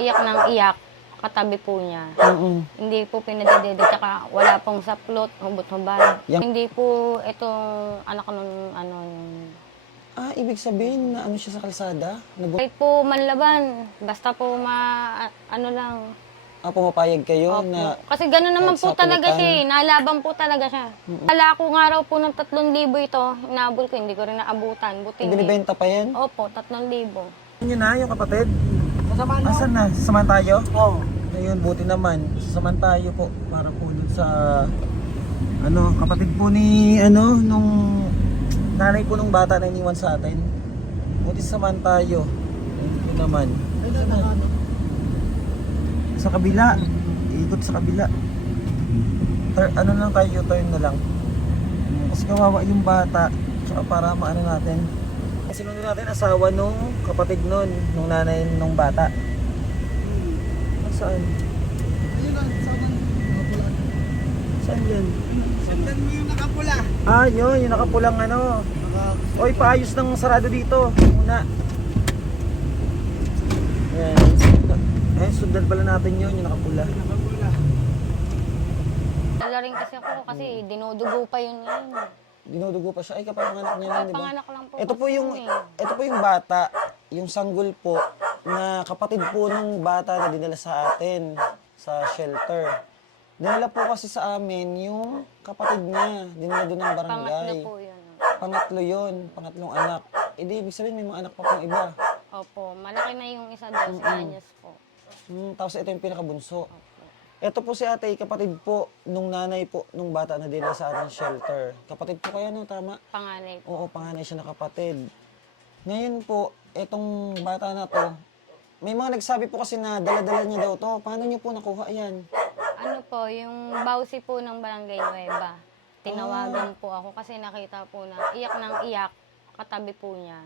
iyak ng iyak, katabi po niya. Hindi po pinadedede, tsaka wala pong saplot, hubot-hubad. Hindi po itong anak nung ano, yung... Ibig sabihin na ano siya sa kalsada? Kahit po manlaban, basta po ano lang. Pumapayag kayo Opo. na Kasi gano'n naman kahit po sa talaga pilitan? siya eh. Nalaban po talaga siya. Kala ko nga raw po ng 3,000 ito, inabol ko, hindi ko rin naabutan. Buti hindi. binibenta pa yan? Opo, 3,000. Yun na, yung kapatid? Asan na? Sasamahan tayo? Oo. Ayun, buti naman. Sasamahan tayo po para po dun sa kapatid po ni nung nanay po nung bata na iniwan sa atin. Buti sasamahan tayo. Ayun naman. Sa kabila. Iikot sa kabila. Ano lang tayo, turn na lang. Kasi kawawa yung bata. Tsaka para maano natin. Sinunod natin asawa nung kapatid nun, nung nanay nung bata. Saan? Ayun lang, saan ang nakapula? Saan yan? Sundan mo yung nakapula. Yun, yung nakapulang Oy, paayos ng sarado dito. Muna. Ayan, sundan pala natin yun, yung nakapula. Nakapula. Wala rin kasi ako kasi dinudugo pa yun ngayon. Dinudugo pa siya. Ay, kapanganak niya lang, di ba? Panganak lang po. Ito po kasi yung, yun eh. ito po yung bata, yung sanggol po, na kapatid po nung bata na dinala sa atin, sa shelter. Dinala po kasi sa amin yung kapatid niya, dinala doon ng barangay. Pangatlo po yun. Pangatlo yun, pangatlong anak. Ibig sabihin may mga anak pa pong iba. Opo, malaki na yung isa doon, si Anyos po. Tapos ito yung pinakabunso. Ito po si ate, kapatid po nung nanay po, nung bata na dinala sa ating shelter. Kapatid po kaya no, tama? Panganay po. Oo, panganay siya na kapatid. Ngayon po, etong bata na to, may mga nagsabi po kasi na dala-dala niya daw to. Paano niyo po nakuha yan? Ano po, yung bawsi po ng Barangay Nueva. Tinawagan po ako kasi nakita po na iyak ng iyak, katabi po niya.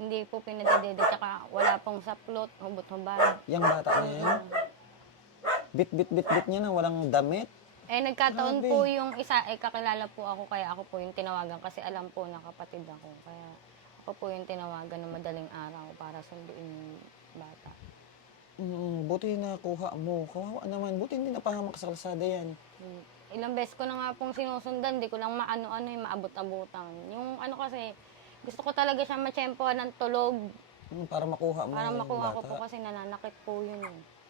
Hindi po pinadedede, tsaka wala pong saplot, hubot-hubad. Yang bata na yan? Bit niya na walang damit? Nagkataon Grabe. po yung isa, kakilala po ako, kaya ako po yung tinawagan kasi alam po na kapatid ako. Kaya ako po yung tinawagan ng madaling araw para sunduin yung bata. Buti nakuha mo. Kawawa naman. Buti hindi napahamak sa kalsada yan. Ilang beses ko na nga pong sinusundan, di ko lang maano-ano yung maabot-abutan. Yung ano kasi, gusto ko talaga siya matsyempohan ng tulog Para makuha mo para yung makuha ko bata. po kasi nananakit po yun.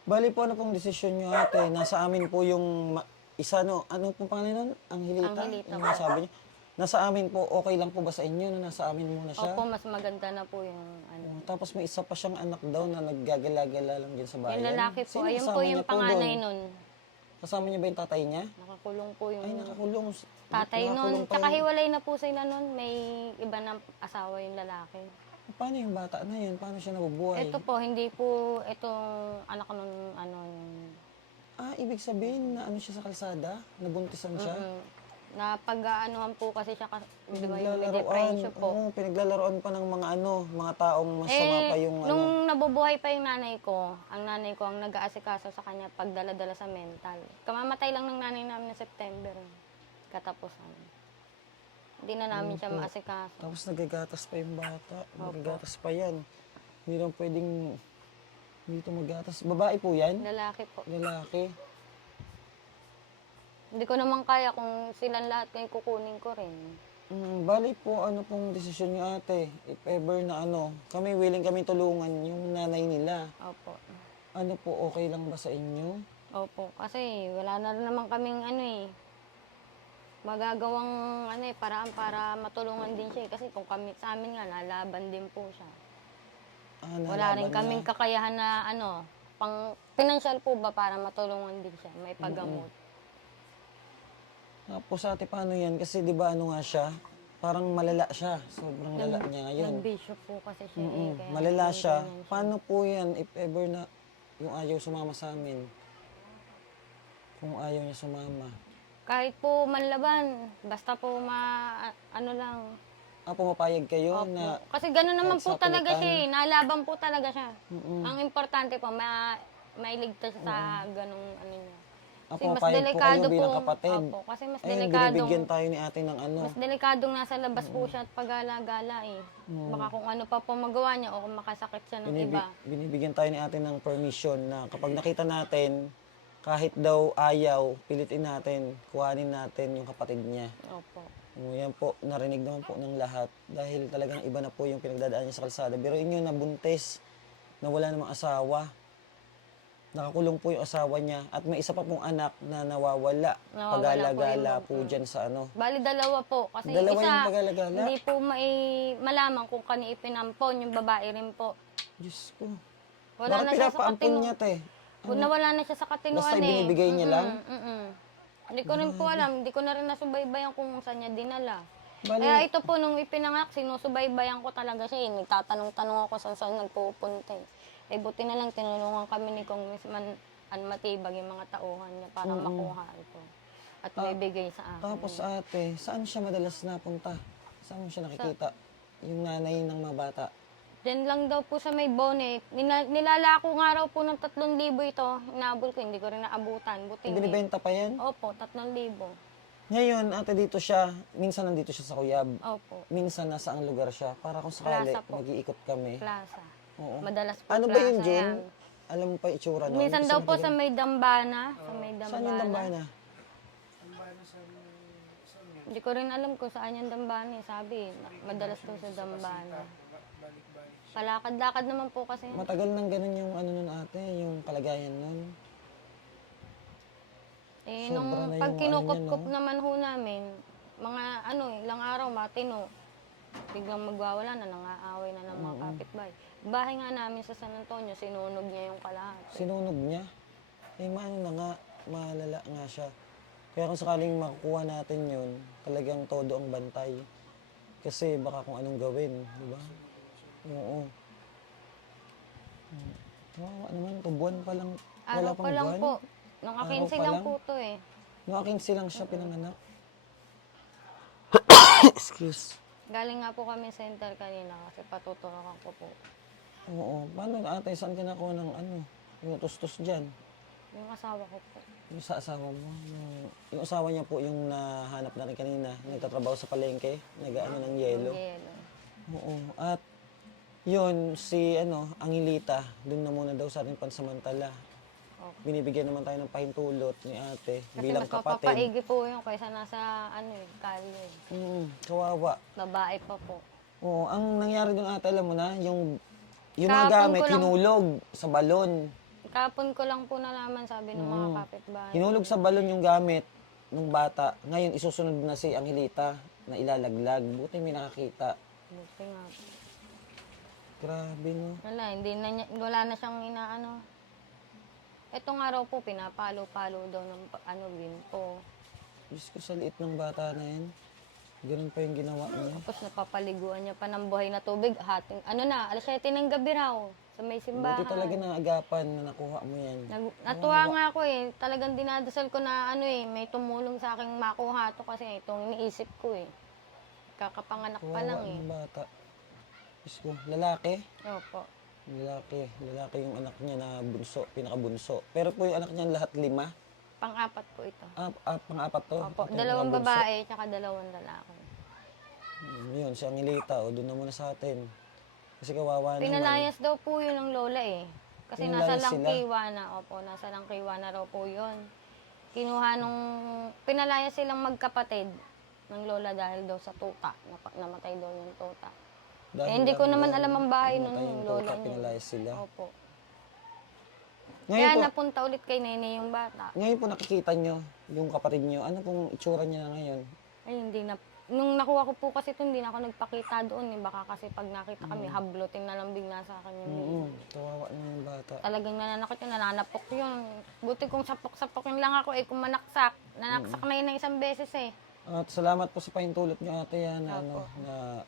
Bali po, ano pong desisyon nyo ate? Nasa amin po yung isa, no? Ano pong pangalan nun? Angelita? Angelita Yung po. sabi niyo. Nasa amin po, okay lang po ba sa inyo na nasa amin muna siya? Opo, mas maganda na po yung ano. Tapos may isa pa siyang anak daw na naggagala-gala lang din sa bayan. Yung lalaki po, Sino ayun kasama po niya yung panganay doon? nun. Kasama niya ba yung tatay niya? Nakakulong po yung Ay, nakakulong. tatay Nakakulong nun. pa Tsaka yun. hiwalay na po sila nun. May iba na asawa yung lalaki. Paano yung bata na yun? Paano siya nabubuhay? Ito po, hindi po itong anak nung ano yung... Ibig sabihin na ano siya sa kalsada? Nabuntisan siya? Na pag-aanuhan po kasi siya, di ba yung may depression po. Oo, pinaglalaroan pa ng mga mga taong masama pa yung nung nabubuhay pa yung nanay ko ang nag-aasikaso sa kanya pagdala-dala sa mental. Kamamatay lang ng nanay namin na September. Katapusan. Hindi na namin siya maasikaso. Tapos nagagatas pa yung bata. Nagagatas pa yan. Hindi lang pwedeng dito magatas. Babae po yan? Lalaki po. Lalaki. Hindi ko naman kaya kung silang lahat ngayon kukunin ko rin. Bali po, ano pong desisyon niyo ate? If ever na kami willing kami tulungan yung nanay nila. Opo. Ano po, okay lang ba sa inyo? Opo. Kasi wala na rin naman kaming magagawang paraan para matulungan din siya. Kasi kung kami, sa amin nga, lalaban din po siya. Wala rin Nalaban kaming na. kakayahan na pang financial po ba para matulungan din siya, may paggamot. Tapos ate, paano yan? Kasi di ba nga siya? Parang malala siya. Sobrang lala niya ngayon. Nag-bisyo po kasi siya kaya Malala siya. ganyan siya. Paano po yan if ever na yung ayaw sumama sa amin? Kung ayaw niya sumama. Kahit po manlaban, basta po ano lang. Pumapayag kayo Opo. na Kasi gano'n naman kahit po sa talaga pilitan? siya nalaban po talaga siya. Ang importante po, mailigtas siya sa ganong niya. Kasi mas pumapayag po delikado kayo bilang po. kapatid. Opo, kasi mas Ayun, delikadong, binibigyan tayo ni ate ng ano. mas delikadong nasa labas po siya at pagala-gala eh. Baka kung ano pa po magawa niya o kung makasakit siya ng iba. Binibigyan tayo ni ate ng permission na kapag nakita natin, kahit daw ayaw, pilitin natin, kuhanin natin yung kapatid niya. Opo. Yan po, narinig naman po ng lahat. Dahil talagang iba na po yung pinagdadaan niya sa kalsada. Pero inyo nabuntis, na wala namang asawa. Nakakulong po yung asawa niya. At may isa pa pong anak na nawawala. Nawawala Pagala-gala po po dyan sa ano. Bali, dalawa po. Kasi Dalawa isa, yung pagala-gala? hindi po malaman kung kani ipinampon, yung babae rin po. Diyos ko. Wala Bakit na siya sa pinapaampon katino. niya, te? Nawala na siya sa katinuan Basta eh. ibinibigay niya lang? Hindi ko rin po alam. Hindi ko na rin nasubaybayan kung saan niya dinala. Bali- Kaya ito po, nung ipinanganak, sinusubaybayan ko talaga siya. Nagtatanong-tanong ako saan nagpupunta eh. Eh, buti na lang tinulungan kami ni Congressman Matibag yung mga tauhan niya para makuha ito. At may bigay sa akin. Tapos ate, saan siya madalas napunta? Saan mo siya nakikita? Yung nanay ng mga bata. Diyan lang daw po sa may bonnet. Nilalako nga raw po ng 3,000 ito. Hinabol ko, hindi ko rin naabutan. Buti hindi. Binibenta pa yan? Opo, 3,000. Ngayon, ate, dito siya. Minsan nandito siya sa Cuyab. Opo, Minsan nasa ang lugar siya. Para kung sakali, Plaza po. mag-iikot kami. plaza. Oo. Madalas po Ano ba yun, plaza Jen? yan. Alam mo pa yung itsura nun? Minsan Gusto daw mo po ba sa yun? may dambana. Sa may Saan yung dambana. dambana? Hindi ko rin alam kung saan yung dambana. Sabi, madalas daw sa dambana. Palakad-lakad naman po kasi. Matagal nang ganun yung ano nun ate, yung kalagayan nun. Eh, Sobra nung na yung pag ano kinukup-kup niya, no? naman ho namin, mga ilang araw matino, biglang magwawala na, nangaaway na ng mga kapitbahay. Bahay nga namin sa San Antonio, sinunog niya yung kalahati. Sinunog niya. Eh, maano na nga, malala nga siya. Kaya kung sakaling makukuha natin yun, talagang todo ang bantay. Kasi baka kung anong gawin, di ba? Oo. Kawawa naman to, buwan pa lang. Wala Araw pang pa lang buwan. po. Nung Araw 15 pa lang lang? po to eh. Noong 15 lang siya pinanganak. Excuse. Galing nga po kami center kanina kasi patuturokan ko po. Oo. Paano ate, saan ka nakuha ng ano? Yung tustos dyan? Yung asawa ko po. Yung sa asawa mo? Yung asawa niya po yung nahanap natin kanina. Nagtatrabaho sa palengke. Nag-ano ng yelo. Yung yelo. Oo. At yun, si Angilita, dun na muna daw sa ating pansamantala. Opo. Binibigyan naman tayo ng pahintulot ni ate Kasi bilang mas kapatid. mapapaigi po yun kaysa nasa kalye. Kawawa. Babae pa po. Oo, ang nangyari dun ate, alam mo na, yung mga Kahapon gamit, ko lang- hinulog sa balon. Kapon ko lang po nalaman, sabi ng mga kapitbahay. Hinulog sa balon yung gamit ng bata. Ngayon, isusunod na si Angilita na ilalaglag. Buti may nakakita. Buti nga. Grabe, no? Wala na siyang inaano. Etong araw po, pinapalo-palo daw ng ginto. Diyos ko, sa liit ng bata na yan. Ganun pa yung ginawa niya. Tapos napapaliguan niya pa ng buhay na tubig. Alas 7 ng gabi raw. Sa may simbahan. Buti talaga na agapan na nakuha mo yan. Natuwa nga ako eh. Talagang dinadasal ko na may tumulong sa aking makuha to kasi itong iniisip ko eh. Kakapanganak pa lang Kawawa eh. ng bata. Diyos ko, lalaki. Opo. Lalaki yung anak niya na bunso, pinakabunso. Pero po yung anak niya lahat 5. Pang-apat po ito. Pang-apat to. Opo. Itong 2 pinakabunso. babae tsaka 2 lalaki. Yun, si Angilita, doon na muna sa atin. Kasi kawawa naman. Pinalayas daw po yun ng lola eh. Kasi Pinalayas nasa sila? Langkiwa na. Opo, nasa Langkiwa na raw po yun. Kinuha pinalayas silang magkapatid ng lola dahil daw sa tuta. Namatay daw yung tuta. Dahil hindi ko lang naman yan, alam ang bahay namatay ng yung lola tuta, niya. Pinalayas sila. Opo. Ngayon Kaya po, napunta ulit kay Nene yung bata. ngayon po nakikita nyo yung kapatid nyo. Ano pong itsura niya ngayon? Ay, hindi na. Nung nakuha ko po kasi ito, hindi na ako nagpakita doon. Eh. Baka kasi pag nakita kami, hablutin na lang bigla sa akin yung baby. Kawawa naman yung bata. Talagang nananakit yun, nananapok yun. Buti kung sapok-sapokin lang ako eh, kung manaksak. Nanaksak na yun ng isang beses eh. At salamat po sa pahintulot nyo ate yan, na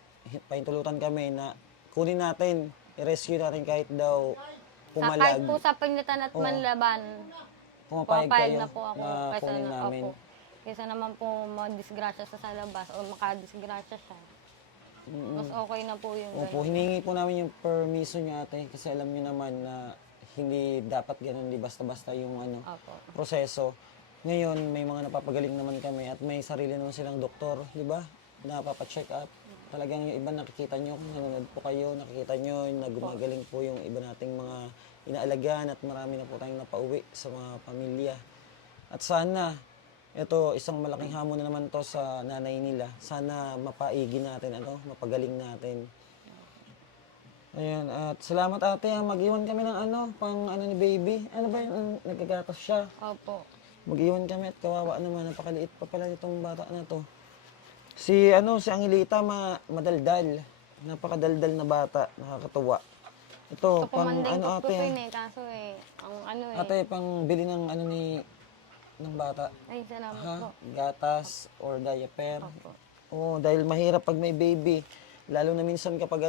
pahintulutan kami na kunin natin, i-rescue natin kahit daw Kahit pumalag. po sa pagnitan at manlaban, Pumapayag papayag kayo na po ako. na kunin namin. Opo. Kaysa naman po madisgrasya sa labas o makadisgrasya siya. Mas okay na po yung Opo, hiningi po namin yung permiso nyo ate kasi alam nyo naman na hindi dapat ganun, di basta-basta yung Opo. proseso. Ngayon, may mga napapagaling naman kami at may sarili naman silang doktor, di ba? Napapacheck up. Talagang yung iba nakikita nyo, kung nanonood po kayo, nakikita nyo na gumagaling po yung iba nating mga inaalagaan at marami na po tayong napauwi sa mga pamilya. At sana, ito, isang malaking hamon na naman to sa nanay nila. Sana mapaigi natin, mapagaling natin. Ayan, at salamat ate, mag-iwan kami ng pang ni baby. Ano ba yun, nagkagatas siya. Opo. Mag-iwan kami at kawawa naman, napakaliit pa pala nitong bata na to. Si Angelita, madaldal. Napakadaldal na bata, nakakatuwa. Ito, Kapamanding ko po yun kaso ate, pang bili ng ng bata. Ay, salamat po. Gatas or diaper. Opo. Oo, dahil mahirap pag may baby. Lalo na minsan kapag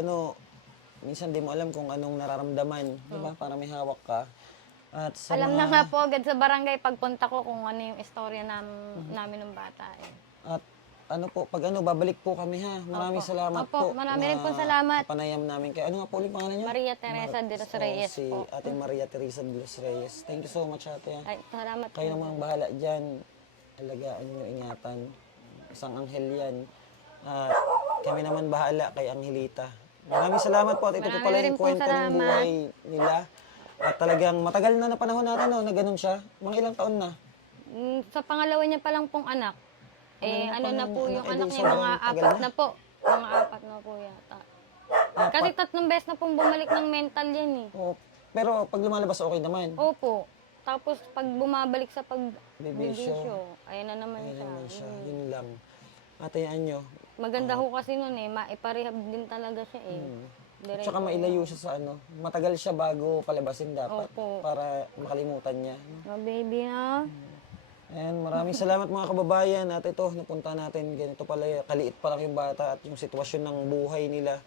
minsan di mo alam kung anong nararamdaman, di ba? Para may hawak ka. At sa Alam mga- na nga po agad sa barangay pagpunta ko kung ano yung istorya namin ng bata eh. At pag babalik po kami ha. Maraming salamat po. Opo, marami rin po salamat. Panayam namin kayo. Ano nga po ulit pangalan niyo? Maria Teresa de los Reyes si po. Ate Maria Teresa de los Reyes. Thank you so much ate. Ha. Ay, salamat Kayo po. namang bahala dyan. Alagaan niyo, ingatan. Isang anghel yan. At kami naman bahala kay Angelita. Maraming salamat po at ito po Marami pala rin yung po kwento ng salamat. buhay nila. At talagang matagal na panahon natin na ganun siya. Mga ilang taon na. Sa pangalawa niya pa lang pong anak. Ano Na pang po yung anak? anak Eh, di niya, mga sobrang tagal apat na. na po. Mga apat na po yata. Kasi 3 beses na pong bumalik ng mental yan eh. Oh, pero pag lumalabas okay naman. Opo. Tapos pag bumabalik sa Bibisyo. ayan na naman Ayun siya. naman siya. Yun lang. Atayaan nyo. Maganda ho kasi nun maiparehab din talaga siya eh. At saka mailayo siya sa matagal siya bago palabasin dapat. Opo. Para makalimutan niya. Mga baby na. Ayan, maraming salamat mga kababayan. At ito, napunta natin. Ganito pala, kaliit pa lang yung bata at yung sitwasyon ng buhay nila.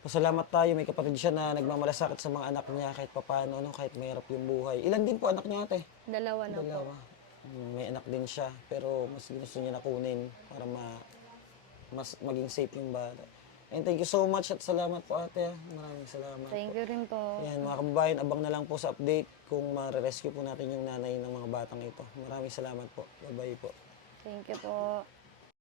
Pasalamat tayo, may kapatid siya na nagmamalasakit sa mga anak niya kahit papaano, kahit mahirap yung buhay. Ilan din po anak niya ate? Dalawa na po. Dalawa. May anak din siya, pero mas gusto niya na kunin para mas maging safe yung bata. And thank you so much at salamat po ate. Maraming salamat. Thank you rin po. Yan, mga kababayan, abang na lang po sa update kung ma-rescue po natin yung nanay ng mga batang ito. Maraming salamat po. Bye-bye po. Thank you po.